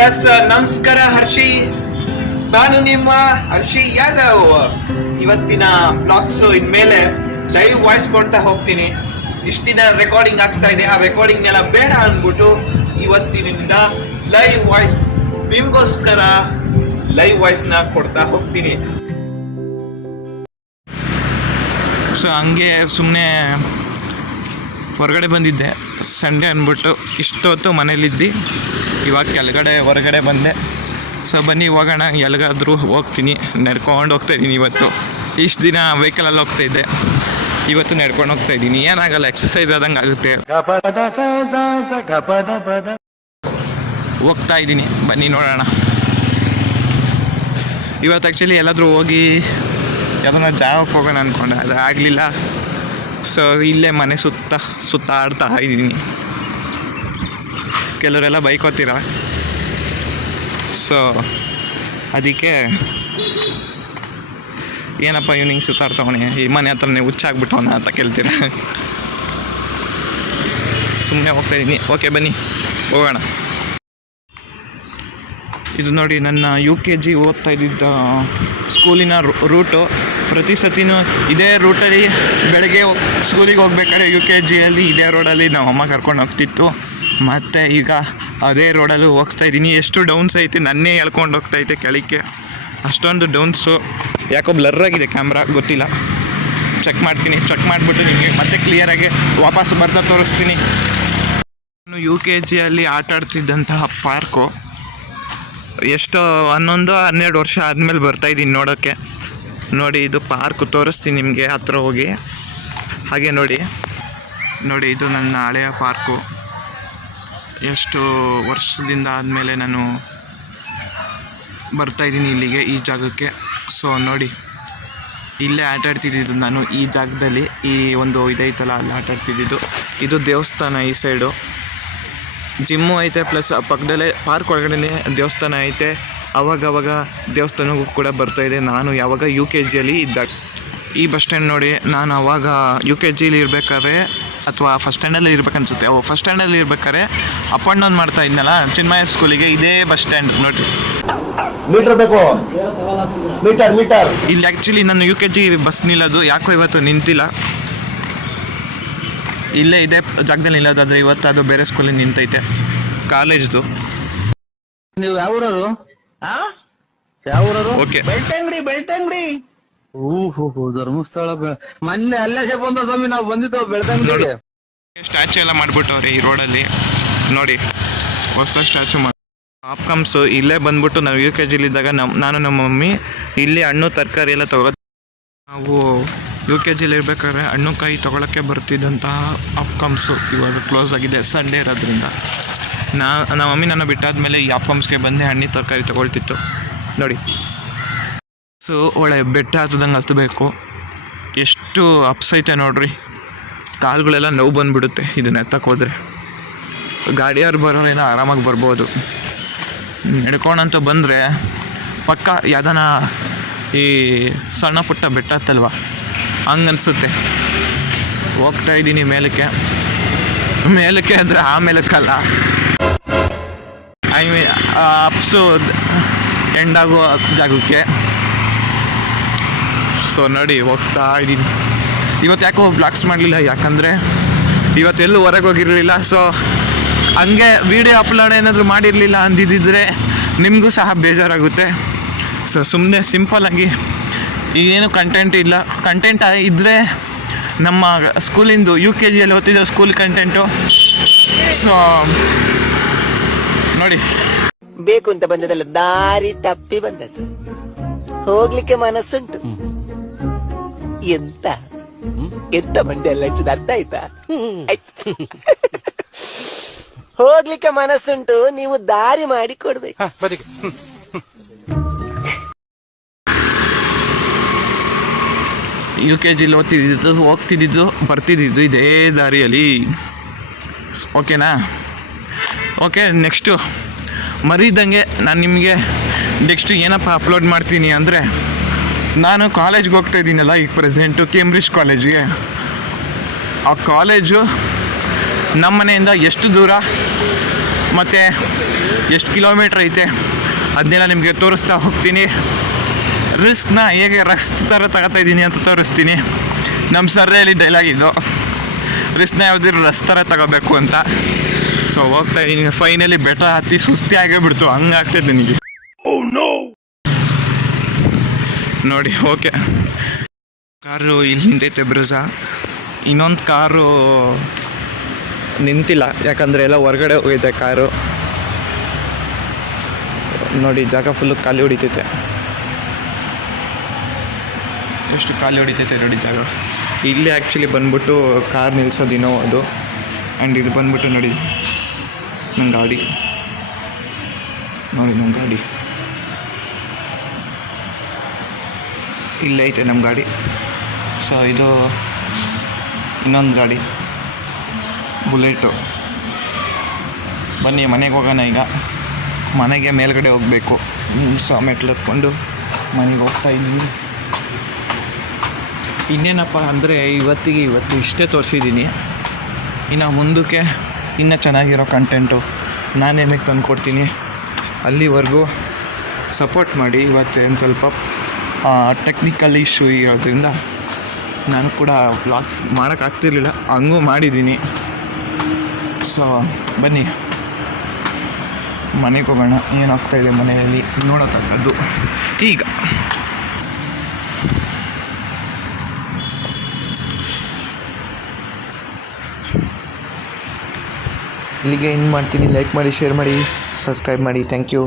S, ನಮಸ್ಕಾರ Hershey. ನಾನು ನಿಮ್ಮ ಹರ್ಷಿ ಯಾದವ್. ಇವತ್ತಿನ ಬ್ಲಾಗ್ಸ್ ಇನ್ಮೇಲೆ ಲೈವ್ ವಾಯ್ಸ್ ಕೊಡ್ತಾ ಹೋಗ್ತೀನಿ. ಇಷ್ಟು ದಿನ ರೆಕಾರ್ಡಿಂಗ್ ಆಗ್ತಾ ಇದೆ, ಆ ರೆಕಾರ್ಡಿಂಗ್ನೆಲ್ಲ ಬೇಡ ಅಂದ್ಬಿಟ್ಟು ಇವತ್ತಿನಿಂದ ಲೈವ್ ವಾಯ್ಸ್ ನಿಮಗೋಸ್ಕರ ಲೈವ್ ವಾಯ್ಸ್ನ ಕೊಡ್ತಾ ಹೋಗ್ತೀನಿ. ಸೊ ಹಂಗೆ ಸುಮ್ಮನೆ ಹೊರಗಡೆ ಬಂದಿದ್ದೆ, ಸಂಡೇ ಅಂದ್ಬಿಟ್ಟು ಇಷ್ಟೊತ್ತು ಮನೇಲಿದ್ದು ಇವಾಗ ಹೊರಗಡೆ ಬಂದೆ. ಸೊ ಬನ್ನಿ ಹೋಗೋಣ, ಎಲ್ಲಿಗಾದ್ರೂ ಹೋಗ್ತೀನಿ. ನಡ್ಕೊಂಡು ಹೋಗ್ತಾಯಿದ್ದೀನಿ. ಇವತ್ತು ಇಷ್ಟು ದಿನ ವೆಹಿಕಲಲ್ಲಿ ಹೋಗ್ತಾಯಿದ್ದೆ, ಇವತ್ತು ನಡ್ಕೊಂಡು ಹೋಗ್ತಾಯಿದ್ದೀನಿ. ಏನಾಗಲ್ಲ, ಎಕ್ಸಸೈಸ್ ಆದಂಗೆ ಆಗುತ್ತೆ. ಹೋಗ್ತಾ ಇದ್ದೀನಿ, ಬನ್ನಿ ನೋಡೋಣ. ಇವತ್ತು ಆ್ಯಕ್ಚುಲಿ ಎಲ್ಲಾದರೂ ಹೋಗಿ ಯಾವ್ದನ್ನ ಜಾಗಕ್ಕೆ ಹೋಗೋಣ ಅಂದ್ಕೊಂಡೆ, ಅದು ಆಗಲಿಲ್ಲ. ಸೊ ಇಲ್ಲೇ ಮನೆ ಸುತ್ತಾಡ್ತಾ ಇದ್ದೀನಿ. ಕೆಲವರೆಲ್ಲ ಬೈಕ್ ಓದ್ತೀರ, ಸೊ ಅದಕ್ಕೆ ಏನಪ್ಪ ಇವ್ನಿಂಗ್ ಸುತ್ತಾಡ್ತವನೆ, ಈ ಮನೆ ಹತ್ರನೇ ಹುಚ್ಚಾಗ್ಬಿಟ್ಟವನ ಅಂತ ಕೇಳ್ತೀರ. ಸುಮ್ಮನೆ ಹೋಗ್ತಾಯಿದ್ದೀನಿ. ಓಕೆ ಬನ್ನಿ ಹೋಗೋಣ. ಇದು ನೋಡಿ, ನನ್ನ UKG ಓದ್ತಾ ಇದ್ದಿದ್ದ ಸ್ಕೂಲಿನ ರೂಟು. ಪ್ರತಿ ಸತಿನೂ ಇದೇ ರೂಟಲ್ಲಿ ಬೆಳಗ್ಗೆ ಸ್ಕೂಲಿಗೆ ಹೋಗ್ಬೇಕಾದ್ರೆ UKGಯಲ್ಲಿ ಇದೇ ರೋಡಲ್ಲಿ ನಾವು ಅಮ್ಮ ಕರ್ಕೊಂಡು ಹೋಗ್ತಿತ್ತು. ಮತ್ತು ಈಗ ಅದೇ ರೋಡಲ್ಲೂ ಹೋಗ್ತಾಯಿದ್ದೀನಿ. ಎಷ್ಟು ಡೌನ್ಸ್ ಐತೆ, ನನ್ನೇ ಎಳ್ಕೊಂಡು ಹೋಗ್ತಾಯಿದ್ದೆ ಕೆಳಕ್ಕೆ. ಅಷ್ಟೊಂದು ಡೌನ್ಸು. ಯಾಕೋ ಬ್ಲರ್ರಾಗಿದೆ ಕ್ಯಾಮ್ರಾ, ಗೊತ್ತಿಲ್ಲ. ಚೆಕ್ ಮಾಡಿಬಿಟ್ಟು ನಿಮಗೆ ಮತ್ತೆ ಕ್ಲಿಯರಾಗಿ ವಾಪಸ್ ಬರ್ತಾ ತೋರಿಸ್ತೀನಿ. ನಾನು UKGಯಲ್ಲಿ ಆಟ ಆಡ್ತಿದ್ದಂತಹ ಪಾರ್ಕು ಎಷ್ಟೋ 11-12 ವರ್ಷ ಆದಮೇಲೆ ಬರ್ತಾಯಿದ್ದೀನಿ ನೋಡೋಕ್ಕೆ. ನೋಡಿ, ಇದು ಪಾರ್ಕು ತೋರಿಸ್ತೀನಿ ನಿಮಗೆ ಹತ್ರ ಹೋಗಿ. ಹಾಗೆ ನೋಡಿ, ಇದು ನನ್ನ ಹಳೆಯ ಪಾರ್ಕು. ಎಷ್ಟು ವರ್ಷದಿಂದ ಆದಮೇಲೆ ನಾನು ಬರ್ತಾಯಿದ್ದೀನಿ ಇಲ್ಲಿಗೆ, ಈ ಜಾಗಕ್ಕೆ. ಸೊ ನೋಡಿ, ಇಲ್ಲೇ ಆಟ ಆಡ್ತಿದ್ದಿದ್ದು ನಾನು, ಈ ಜಾಗದಲ್ಲಿ. ಈ ಒಂದು ಇದೈತಲ್ಲ, ಅಲ್ಲಿ ಆಟ ಆಡ್ತಿದ್ದಿದ್ದು. ಇದು ದೇವಸ್ಥಾನ ಈ ಸೈಡು. ಜಿಮ್ಮು ಐತೆ, ಪ್ಲಸ್ ಪಕ್ಕದಲ್ಲೇ ಪಾರ್ಕ್ ಒಳಗಡೆ ದೇವಸ್ಥಾನ ಐತೆ. ಅವಾಗವಾಗ ದೇವಸ್ಥಾನಕ್ಕೂ ಕೂಡ ಬರ್ತಾಯಿದೆ. ನಾನು ಯಾವಾಗ UKGಯಲ್ಲಿ ಇದ್ದಾಗ ಈ ಬಸ್ ಸ್ಟ್ಯಾಂಡ್ ನೋಡಿ, ನಾನು ಅವಾಗ UKGಲಿ ಇರಬೇಕಾದ್ರೆ ಅಥವಾ ಫಸ್ಟ್ ಸ್ಟ್ಯಾಂಡಲ್ಲಿ ಇರ್ಬೇಕನ್ಸುತ್ತೆ. ಫಸ್ಟ್ ಸ್ಟ್ಯಾಂಡಲ್ಲಿ ಇರ್ಬೇಕಾದ್ರೆ ಅಪ್ ಆ್ಯಂಡ್ ಡೌನ್ ಮಾಡ್ತಾ ಇದ್ನಲ್ಲ ಚಿನ್ಮಯ ಸ್ಕೂಲಿಗೆ, ಇದೇ ಬಸ್ ಸ್ಟ್ಯಾಂಡ್ ನೋಡಿ. ಮೀಟರ್ ಬೇಕು, ಮೀಟರ್. ಇಲ್ಲಿ ಆ್ಯಕ್ಚುಲಿ ನಾನು UKG ಬಸ್ ನಿಲ್ಲೋದು, ಯಾಕೋ ಇವತ್ತು ನಿಂತಿಲ್ಲ. ಇಲ್ಲೇ ಇದೇ ಜಾಗದಲ್ಲಿ ನಿಲ್ಲೋದಾದರೆ ಇವತ್ತು ಅದು ಬೇರೆ ಸ್ಕೂಲಿಗೆ ನಿಂತೈತೆ, ಕಾಲೇಜ್ದು. ನೀವು ಯಾವೂರರು? ಓಕೆ, ಬೆಳ್ತಂಗಡಿ. ಓಹೋ, ಧರ್ಮಸ್ಥಳ. ಮೊನ್ನೆ ಅಲ್ಲೇ ಬಂದ ಸ್ವಾಮಿ, ನಾವು ಬಂದಿದ್ದೆವು ಬೆಳ್ತಂಗಡಿಗೆ. ಸ್ಟ್ಯಾಚು ಎಲ್ಲ ಮಾಡಿಬಿಟ್ಟವ್ರಿ ಈ ರೋಡಲ್ಲಿ ನೋಡಿ, ಹೊಸ ಸ್ಟ್ಯಾಚು ಮಾಡಿ. ಆಪ್ಕಮ್ಸು ಇಲ್ಲೇ ಬಂದ್ಬಿಟ್ಟು ನಾವು UKGಲಿದ್ದಾಗ ನಾನು ನಮ್ಮ ಮಮ್ಮಿ ಇಲ್ಲಿ ಹಣ್ಣು ತರಕಾರಿ ಎಲ್ಲ ತೊಗೊಳೋದು. ನಾವು UKGಲಿ ಇರ್ಬೇಕಾದ್ರೆ ಹಣ್ಣು ಕಾಯಿ ತೊಗೊಳಕ್ಕೆ ಬರ್ತಿದ್ದಂತಹ ಆಪ್ಕಮ್ಸು ಇವಾಗ ಕ್ಲೋಸ್ ಆಗಿದೆ, ಸಂಡೇ ಇರೋದ್ರಿಂದ. ನಮ್ಮ ಮಮ್ಮಿ ನನ್ನ ಬಿಟ್ಟಾದ್ಮೇಲೆ ಈ ಆಪ್ಕಮ್ಸ್ಗೆ ಬಂದೆ ಹಣ್ಣು ತರಕಾರಿ ತೊಗೊಳ್ತಿತ್ತು ನೋಡಿ. ಸೊ ಒಳ್ಳೆ ಬೆಟ್ಟ ಹತ್ತದಂಗೆ ಹತ್ತಬೇಕು. ಎಷ್ಟು ಅಪ್ಸೈತೆ ನೋಡ್ರಿ, ಕಾಲುಗಳೆಲ್ಲ ನೋವು ಬಂದುಬಿಡುತ್ತೆ ಇದನ್ನ ಎತ್ತಕ್ಕೆ ಹೋದರೆ. ಗಾಡಿಯವ್ರು ಬರೋರೇನೋ ಆರಾಮಾಗಿ ಬರ್ಬೋದು. ನಡ್ಕೊಂಡಂತೂ ಬಂದರೆ ಪಕ್ಕ ಯಾವ್ದಾನ ಈ ಸಣ್ಣ ಪುಟ್ಟ ಬೆಟ್ಟ ಹತ್ತಲ್ವ, ಹಂಗನ್ಸುತ್ತೆ. ಹೋಗ್ತಾಯಿದ್ದೀನಿ ಮೇಲಕ್ಕೆ ಅಂದರೆ ಆ ಮೇಲಕ್ಕಲ್ಲ, ಐ ಮೀನ್ ಅಪ್ಸು ಎಂಡಾಗೋ ಜಾಗಕ್ಕೆ. ಸೊ ನೋಡಿ, ಹೋಗ್ತಾ ಇದ್ದೀನಿ. ಇವತ್ತು ಯಾಕೋ ಬ್ಲಾಗ್ಸ್ ಮಾಡಲಿಲ್ಲ, ಯಾಕಂದರೆ ಇವತ್ತೆಲ್ಲೂ ಹೊರಗೆ ಹೋಗಿರಲಿಲ್ಲ. ಸೊ ಹಂಗೆ ವೀಡಿಯೋ ಅಪ್ಲೋಡ್ ಏನಾದರೂ ಮಾಡಿರಲಿಲ್ಲ ಅಂದಿದ್ದರೆ ನಿಮಗೂ ಸಹ ಬೇಜಾರಾಗುತ್ತೆ. ಸೊ ಸುಮ್ಮನೆ ಸಿಂಪಲ್ಲಾಗಿ ಈಗೇನು ಕಂಟೆಂಟ್ ಇಲ್ಲ. ಕಂಟೆಂಟ್ ಇದ್ದರೆ ನಮ್ಮ ಸ್ಕೂಲಿಂದು UKGಯಲ್ಲಿ ಓದ್ತಿದ್ದೋ ಸ್ಕೂಲ್ ಕಂಟೆಂಟು. ಸೊ ನೋಡಿ, ಬೇಕು ಅಂತ ಬಂದದಲ್ಲ, ದಾರಿ ತಪ್ಪಿ ಬಂದದ್ದು. ಹೋಗ್ಲಿಕ್ಕೆ ಮನಸ್ಸುಂಟು. ಎಂತ ಮಂಡಿ ಎಲ್ಲ ಹಚ್ಚಿದ ಅರ್ಥ ಆಯ್ತಾ? ಹೋಗ್ಲಿಕ್ಕೆ ಮನಸ್ಸುಂಟು, ನೀವು ದಾರಿ ಮಾಡಿ ಕೊಡ್ಬೇಕು. UKGಲಿ ಹೋಗ್ತಿದ್ದು ಬರ್ತಿದ್ದು ಇದೇ ದಾರಿಯಲ್ಲಿ. ಓಕೆನಾ? ಓಕೆ, ನೆಕ್ಸ್ಟು ಮರೀದಂಗೆ ನಾನು ನಿಮಗೆ ನೆಕ್ಸ್ಟು ಏನಪ್ಪ ಅಪ್ಲೋಡ್ ಮಾಡ್ತೀನಿ ಅಂದರೆ, ನಾನು ಕಾಲೇಜ್ಗೆ ಹೋಗ್ತಾಯಿದ್ದೀನಲ್ಲ ಈಗ ಪ್ರೆಸೆಂಟು, ಕೇಂಬ್ರಿಡ್ಜ್ ಕಾಲೇಜಿಗೆ. ಆ ಕಾಲೇಜು ನಮ್ಮ ಮನೆಯಿಂದ ಎಷ್ಟು ದೂರ ಮತ್ತು ಎಷ್ಟು ಕಿಲೋಮೀಟ್ರ್ ಐತೆ ಅದನ್ನೆಲ್ಲ ನಿಮಗೆ ತೋರಿಸ್ತಾ ಹೋಗ್ತೀನಿ. ರಿಸ್ಕ್ನ ಹೇಗೆ ರಸ್ತ್ ಥರ ತಗೋತಾ ಇದ್ದೀನಿ ಅಂತ ತೋರಿಸ್ತೀನಿ. ನಮ್ಮ ಸರ್ರಲ್ಲಿ ಡೈಲಾಗ್ ಇದು, ರಿಸ್ಕ್ನ ಯಾವುದೇ ರಸ್ ಥರ ತಗೋಬೇಕು ಅಂತ. ಸೊ ಹೋಗ್ತಾ ಇದ್ದೀನಿ. ಫೈನಲಿ ಬೆಟ್ಟ ಹತ್ತಿ ಸುಸ್ತಿ ಆಗೇ ಬಿಡ್ತು, ಹಂಗಾಗ್ತೈತೆ ನನಗೆ. ನೋಡಿ ಓಕೆ, ಕಾರು ಇಲ್ಲಿ ನಿಂತೈತೆ ಬ್ರೂಸ. ಇನ್ನೊಂದು ಕಾರು ನಿಂತಿಲ್ಲ, ಯಾಕಂದರೆ ಎಲ್ಲ ಹೊರಗಡೆ ಹೋಗೈತೆ ಕಾರು. ನೋಡಿ ಜಾಗ ಫುಲ್ಲು ಖಾಲಿ ಹೊಡಿತೈತೆ, ಎಷ್ಟು ಖಾಲಿ ಹೊಡಿತೈತೆ ನೋಡಿ ಜಾಗ. ಇಲ್ಲಿ ಆ್ಯಕ್ಚುಲಿ ಬಂದ್ಬಿಟ್ಟು ಕಾರ್ ನಿಲ್ಸೋದು ಅದು. ಆ್ಯಂಡ್ ಇದು ಬಂದ್ಬಿಟ್ಟು ನೋಡಿ ನನ್ನ ಗಾಡಿ, ನೋಡಿ ನಮ್ಮ ಗಾಡಿ ಇಲ್ಲೇ ಐತೆ ನಮ್ಮ ಗಾಡಿ. ಸೊ ಇದು ಇನ್ನೊಂದು ಗಾಡಿ ಬುಲೆಟು. ಬನ್ನಿ ಮನೆಗೆ ಹೋಗೋಣ ಈಗ. ಮನೆಗೆ ಮೇಲ್ಗಡೆ ಹೋಗಬೇಕು. ಸೊ ಮೆಟ್ಲು ಹತ್ಕೊಂಡು ಮನೆಗೆ ಹೋಗ್ತಾ ಇದ್ದೀನಿ. ಇನ್ನೇನಪ್ಪ ಅಂದರೆ ಇವತ್ತು ಇಷ್ಟೇ ತೋರಿಸಿದ್ದೀನಿ. ಇನ್ನು ಮುಂದಕ್ಕೆ ಇನ್ನೂ ಚೆನ್ನಾಗಿರೋ ಕಂಟೆಂಟು ನಾನು ನಿಮಗೆ ತಂದುಕೊಡ್ತೀನಿ. ಅಲ್ಲಿವರೆಗೂ ಸಪೋರ್ಟ್ ಮಾಡಿ. ಇವತ್ತೇನು ಸ್ವಲ್ಪ ಟೆಕ್ನಿಕಲ್ ಇಶ್ಯೂ ಇರೋದ್ರಿಂದ ನಾನು ಕೂಡ ವ್ಲಾಗ್ಸ್ ಮಾಡೋಕ್ಕಾಗ್ತಿರ್ಲಿಲ್ಲ, ಹಂಗೂ ಮಾಡಿದ್ದೀನಿ. ಸೊ ಬನ್ನಿ ಮನೆಗೆ ಹೋಗೋಣ. ಏನಾಗ್ತಾಯಿದೆ ಮನೆಯಲ್ಲಿ ನೋಡೋತಕ್ಕದ್ದು ಈಗ. ಇಲ್ಲಿಗೆ ಏನು ಮಾಡ್ತೀನಿ, ಲೈಕ್ ಮಾಡಿ, ಶೇರ್ ಮಾಡಿ, ಸಬ್ಸ್ಕ್ರೈಬ್ ಮಾಡಿ. Thank you.